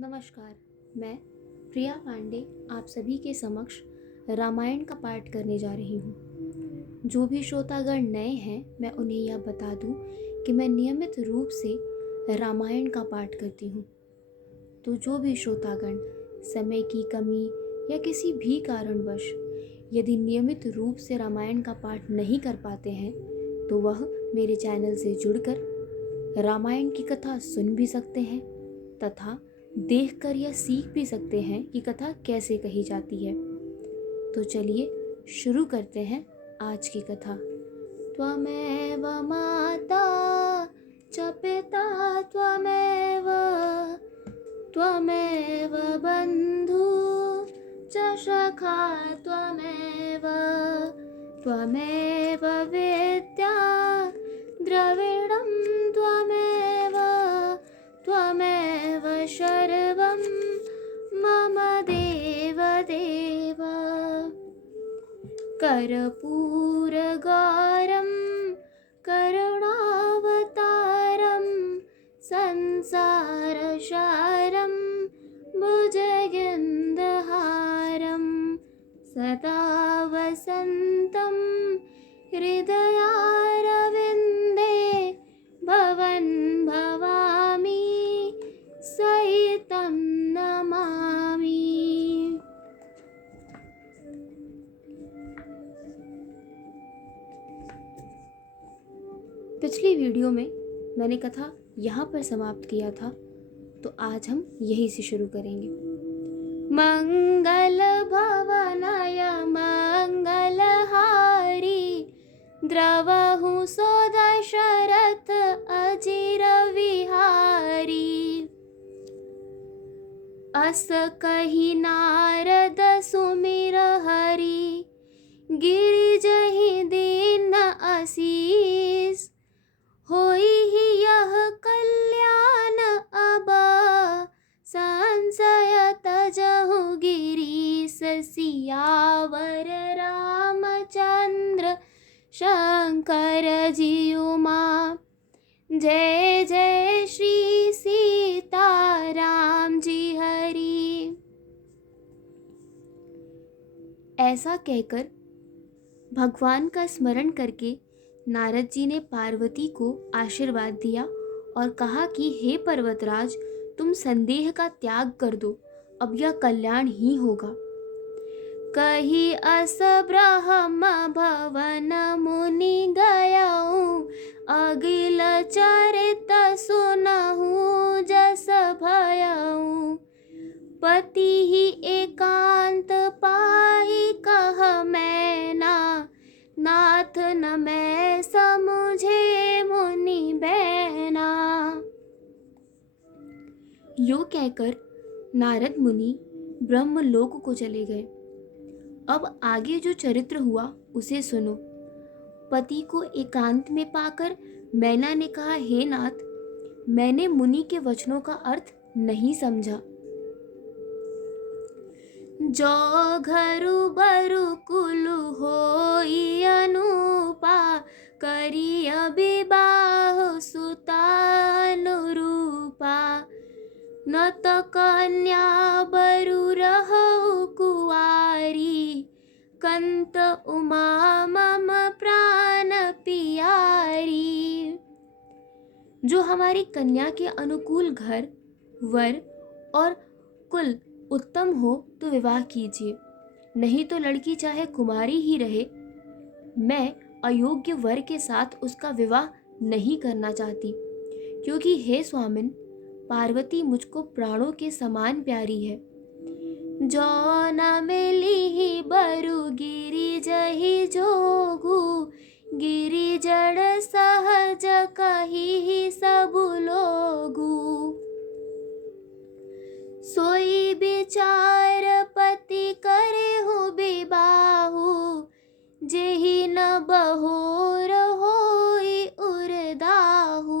नमस्कार। मैं प्रिया पांडे आप सभी के समक्ष रामायण का पाठ करने जा रही हूँ। जो भी श्रोतागण नए हैं मैं उन्हें यह बता दूँ कि मैं नियमित रूप से रामायण का पाठ करती हूँ। तो जो भी श्रोतागण समय की कमी या किसी भी कारणवश यदि नियमित रूप से रामायण का पाठ नहीं कर पाते हैं तो वह मेरे चैनल से जुड़कर रामायण की कथा सुन भी सकते हैं तथा देखकर यह सीख भी सकते हैं कि कथा कैसे कही जाती है। तो चलिए शुरू करते हैं आज की कथा। त्वमेव माता च पिता त्वमेव त्वमेव बन्धु च सखा त्वमेव त्वमेव विद्या द्रविणं त्वमेव त्वमेव सर्वं मम देव देव। कर्पूरगारं करुणावतारं संसारसारं भुजगेन्द्रहारं सदा वसन्तं हृदयारविन्दे भवन् भवामि सहितं नमामि। पिछली वीडियो में मैंने कथा यहाँ पर समाप्त किया था, तो आज हम यहीं से शुरू करेंगे। मंगल भवनय मंगलहारी द्रवहु सो दशरथ अजिर विहारी। अस कहि नारद सुमिर हरि गिरिजहि दीन असीस। होई ही यह कल्याण अब संशय तजहु गिरीश। सियावर रामचंद्र शंकर जी उमा। जय जय श्री सीताराम जी हरि। ऐसा कहकर भगवान का स्मरण करके नारद जी ने पार्वती को आशीर्वाद दिया और कहा कि हे पर्वतराज, तुम संदेह का त्याग कर दो, अब यह कल्याण ही होगा। कही अस ब्रह्म भवन मुनि गयऊँ। अगिल चरित सुनहु जस भयऊँ। पति ही एकांत पाहि कह मैना। नाथ न मैं समुझे मुनि बैना। यो कहकर नारद मुनि ब्रह्मलोक को चले गए। अब आगे जो चरित्र हुआ उसे सुनो। पति को एकांत में पाकर मैना ने कहा, हे नाथ, मैंने मुनि के वचनों का अर्थ नहीं समझा। जो घरु बरु कुलु होई अनुपा। करिय विवाह सुतानुरूपा। न त कन्या बरु रहु कुआरी। कंत उमा मम प्राण पियारी। जो हमारी कन्या के अनुकूल घर वर और कुल उत्तम हो तो विवाह कीजिए, नहीं तो लड़की चाहे कुमारी ही रहे। मैं अयोग्य वर के साथ उसका विवाह नहीं करना चाहती, क्योंकि हे स्वामिन, पार्वती मुझको प्राणों के समान प्यारी है। जो न मिली बरु गिरिजहि जोगु। गिरि जड़ सहज कही सबु लोगु। सोई विचार पति करे हूँ विबाहु। जेहि न बहोर होई उरदाहु।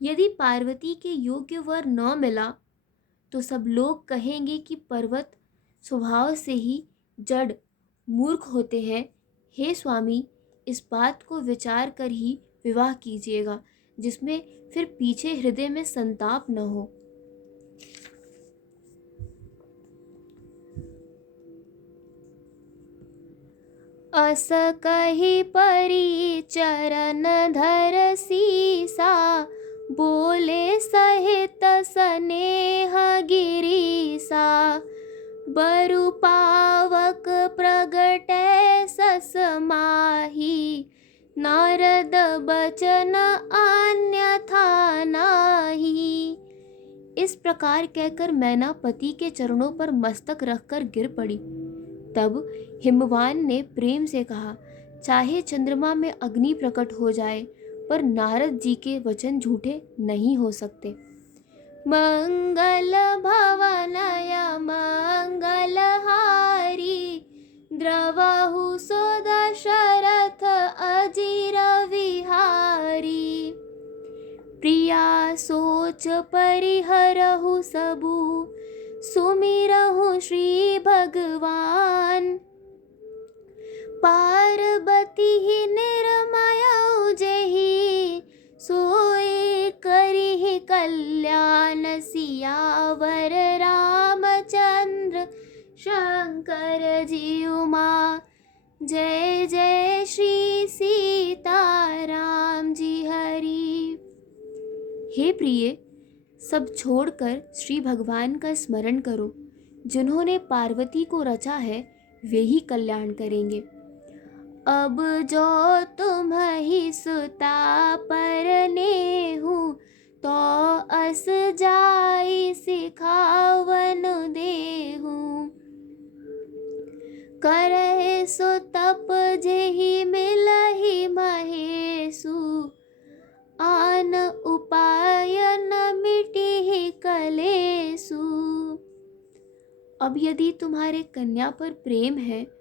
यदि पार्वती के योग्य वर न मिला तो सब लोग कहेंगे कि पर्वत स्वभाव से ही जड़ मूर्ख होते हैं। हे स्वामी, इस बात को विचार कर ही विवाह कीजिएगा, जिसमें फिर पीछे हृदय में संताप न हो। अस कही परी चरण धर सीसा, बोले सहित स्नेह गिरीसा। बरु पावक प्रगटै सस माही, नारद बचन अन्यथा नाही। इस प्रकार कहकर मैना पति के चरणों पर मस्तक रखकर गिर पड़ी। तब हिमवान ने प्रेम से कहा, चाहे चंद्रमा में अग्नि प्रकट हो जाए, पर नारद जी के वचन झूठे नहीं हो सकते। मंगल भवनय मंगल हारी, द्रवहु सो दशरथ अजीर विहारी। प्रिया सोच परिहरहु सबु, सुमिरहु श्री भगवान। पार्वती निर्मय जेहि, सोई करिहि कल्याण। सियावर रामचंद्र शंकर जी उमा, जय जय श्री सीताराम जी हरि। हे प्रिय, सब छोड़कर श्री भगवान का स्मरण करो। जिन्होंने पार्वती को रचा है वे ही कल्याण करेंगे। अब जो तुम ही सुता परनेहु, तो अस जाई सिखावन देहु। करहि सो तप जेहि मिलहि महेशु, आन उपाय न मिटिहि कलेसु। अब यदि तुम्हारे कन्या पर प्रेम है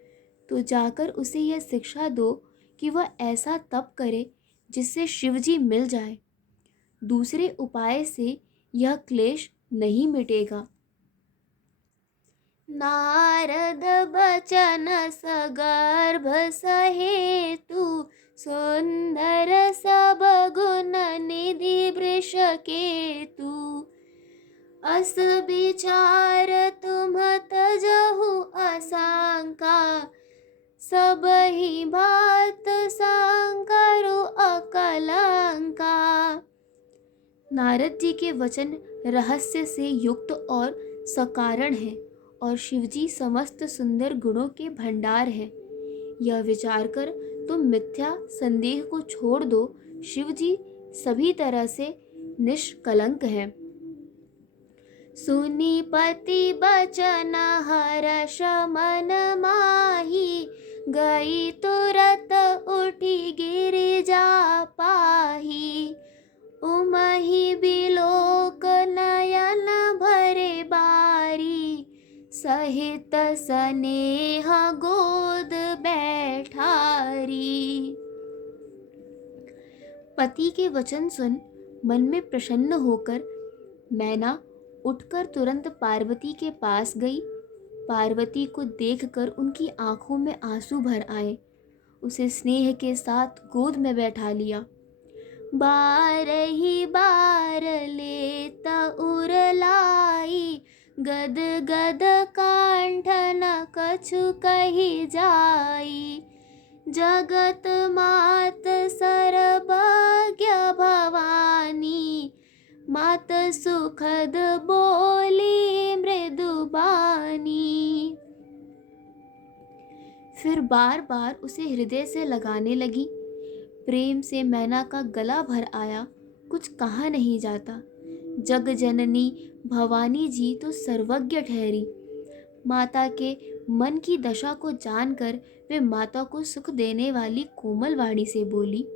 तो जाकर उसे यह शिक्षा दो कि वह ऐसा तप करे जिससे शिवजी मिल जाए। दूसरे उपाय से यह क्लेश नहीं मिटेगा। नारद बचन सगर्भ सहेतु, सुंदर सब गुण निधि वृष केतु। अस विचार तुम तजहु आशंका, सब ही बात सांकरु अकलंका। नारद जी के वचन रहस्य से युक्त और सकारण है, और शिवजी समस्त सुंदर गुणों के भंडार है। यह विचार कर तुम मिथ्या संदेह को छोड़ दो। शिवजी सभी तरह से निष्कलंक है। सुनी पति बचन हर्ष मन माही, गई तुरत उठी गिरिजा पाही। उमहि बिलोक नयन भरे बारी, सहित स्नेह गोद बैठारी। पति के वचन सुन मन में प्रसन्न होकर मैना उठकर तुरंत पार्वती के पास गई। पार्वती को देखकर उनकी आंखों में आंसू भर आए। उसे स्नेह के साथ गोद में बैठा लिया। बार ही बार लेता उरलाई, गद गद कांठ न कछु कही जाई। जगत मात सर्वज्ञ भवानी, मात सुखद बोली मृदु बानी। फिर बार बार उसे हृदय से लगाने लगी। प्रेम से मैना का गला भर आया। कुछ कहा नहीं जाता। जग जननी भवानी जी तो सर्वज्ञ ठहरी। माता के मन की दशा को जानकर वे माता को सुख देने वाली कोमल वाणी से बोली,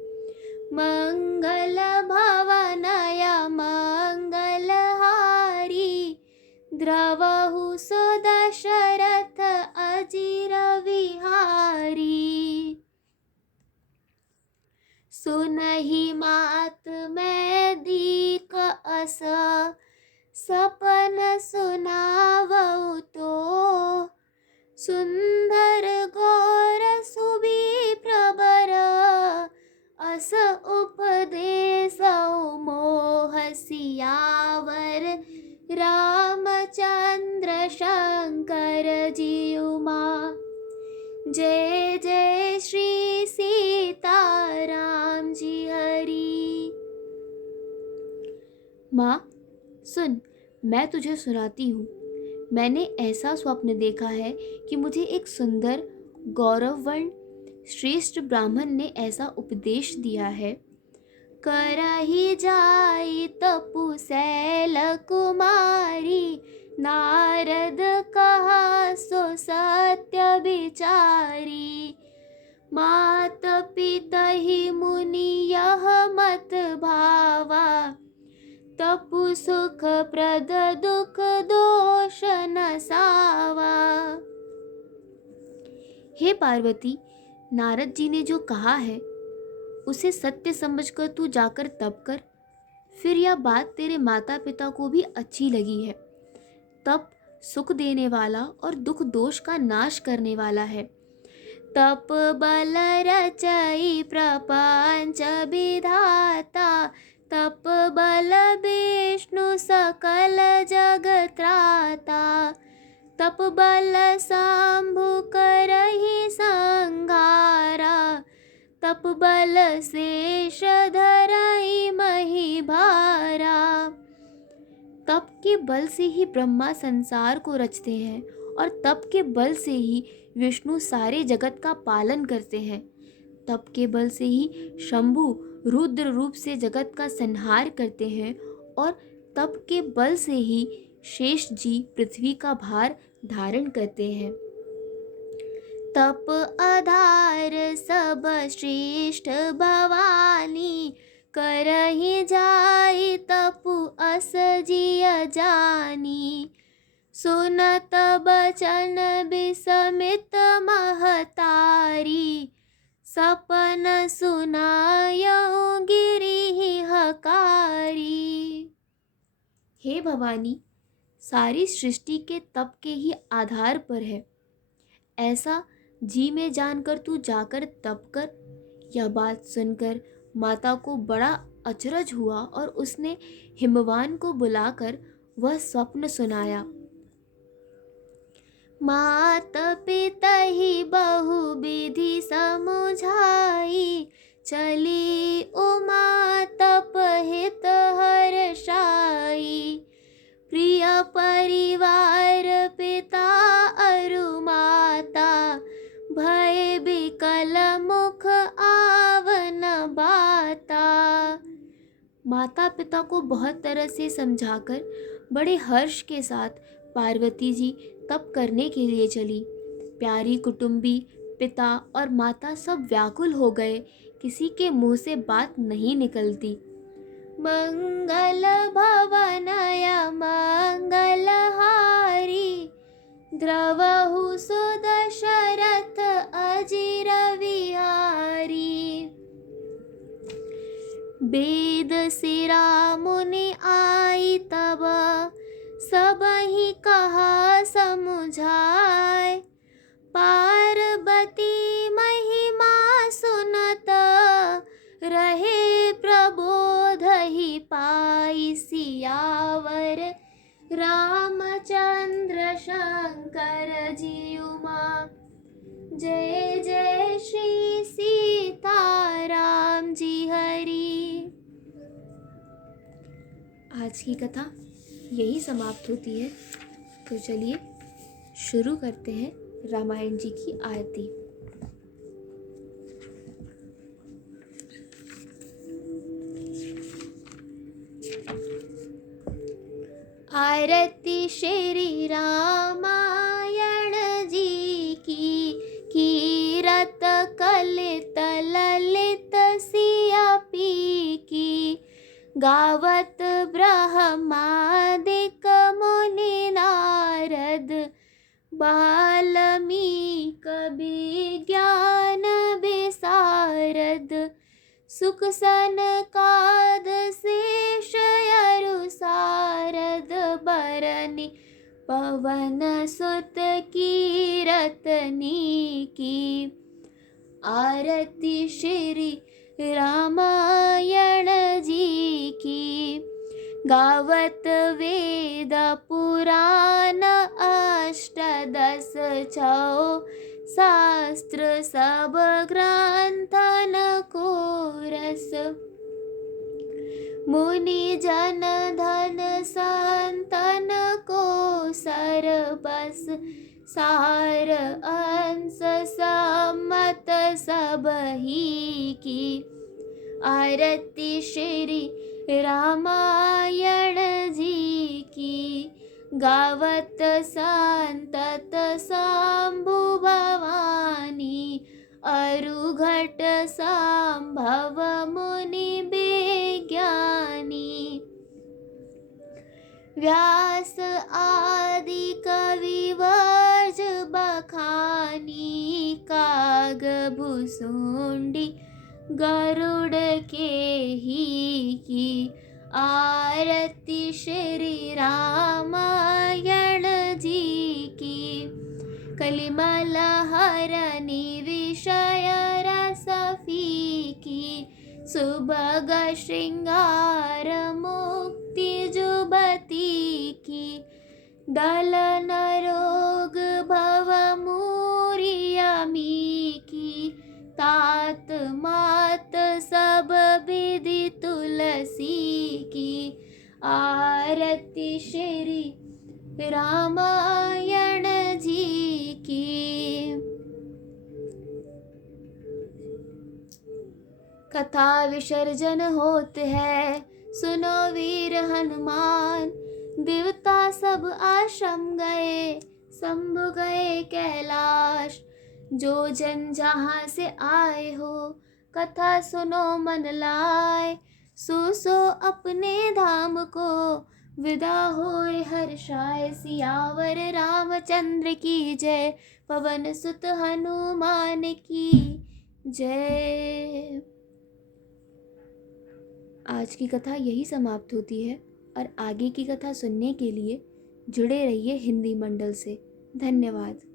मंगल भवनय मंगल हारी, द्रवहु सो दशरथ अजीर विहारी। सुनहि मात मैं दीक अस, सपन सुनावउ तो। सुंदर गौर सुबी प्रबर, अस उपदेशउ मोह। सियावर रामचंद्र शंकर जी उमा, जय जय माँ सुन, मैं तुझे सुनाती हूँ। मैंने ऐसा स्वप्न देखा है कि मुझे एक सुंदर गौरवर्ण श्रेष्ठ ब्राह्मण ने ऐसा उपदेश दिया है। करहि जाई तपु शैल कुमारी, नारद कहा सो सत्य विचारी। मात पितहि मुनि यह मत भावा, तपु सुख प्रद दुख दोष न सावा। हे पार्वती, नारद जी ने जो कहा है उसे सत्य समझकर तू जाकर तप कर। फिर यह बात तेरे माता पिता को भी अच्छी लगी है। तप सुख देने वाला और दुख दोष का नाश करने वाला है। तप बल रचई प्रपंच विधाता, तप बल विष्णु सकल जगत्राता। तप बल शंभु करहि संहारा, तप बल शेष धरई मही भारा। तप के बल से ही ब्रह्मा संसार को रचते हैं और तप के बल से ही विष्णु सारे जगत का पालन करते हैं। तप के बल से ही शंभु रुद्र रूप से जगत का संहार करते हैं और तप के बल से ही शेष जी पृथ्वी का भार धारण करते हैं। तप आधार सब श्रेष्ठ भवानी, करहि जाई तपु अस जिय जानी। सुनत बचन विसमित महतारी, सपन सुनायऊ गिरि हकारी। हे भवानी, सारी सृष्टि के तप के ही आधार पर है। ऐसा जी में जानकर तू जाकर तप कर। यह बात सुनकर माता को बड़ा अचरज हुआ और उसने हिमवान को बुलाकर वह स्वप्न सुनाया। मात पितहि बहु विधि समुझाई, चली उमा तप हित हर्षाई। प्रिय परिवार पिता अरु माता, भय विकल मुख आवन बाता। माता पिता को बहुत तरह से समझाकर बड़े हर्ष के साथ पार्वती जी तप करने के लिए चली। प्यारी कुटुंबी, पिता और माता सब व्याकुल हो गए। किसी के मुंह से बात नहीं निकलती। मंगल भवनय मंगलहारी, द्रवहु सुदशरथ अजिर विहारी। वेद सिरा मुनि आई तब, सबहि कहा समुझाय। पार्वती महिमा सुनत, रहे प्रबोध ही पाई। सियावर रामचंद्र शंकर जी उमा, जय जय श्री सीताराम जी हरि। आज की कथा यही समाप्त होती है। तो चलिए शुरू करते हैं रामायण जी की आरती। आरती श्री रामायण जी की, कीरत कलित ललित सिया पी की। गावत ब्रह्मादिक मुनि नारद, बाल्मीक विज्ञान विशारद। सुख सनकाद शेष अरु सारद, बरनि पवन सुत कीरतनी की। आरती श्री रामायण जी की, गावत वेद पुराण अष्टदश छौ। शास्त्र सब ग्रंथन को रस, मुनि जन धन संतन को सरबस सार अंश सम्मत सबही की। आरती श्री रामायण जी की। गावत संतत शंभु भवानी। अरुघट संभव मुनि विज्ञानी। व्यास आदि कविवर्ज बखानी। काग भुसुंडी गरुड़ के ही की। आरती श्री रामायण जी की। कलिमल हरनि विषय रस फीकी। सुभग श्रृंगार मुक्ति जुबती की। दलन रोग भव मूरियमी की। तात मात सब विधि तुलसी की। आरती श्री रामायण जी की। कथा विसर्जन होत है, सुनो वीर हनुमान। देवता सब आश्रम गए, शंभु गए कैलाश। जो जन जहाँ से आए हो, कथा सुनो मन लाए। सो अपने धाम को विदा होए हर्षाय। सियावर रामचंद्र की जय, पवन सुत हनुमान की जय। आज की कथा यही समाप्त होती है और आगे की कथा सुनने के लिए जुड़े रहिए हिंदी मंडल से। धन्यवाद।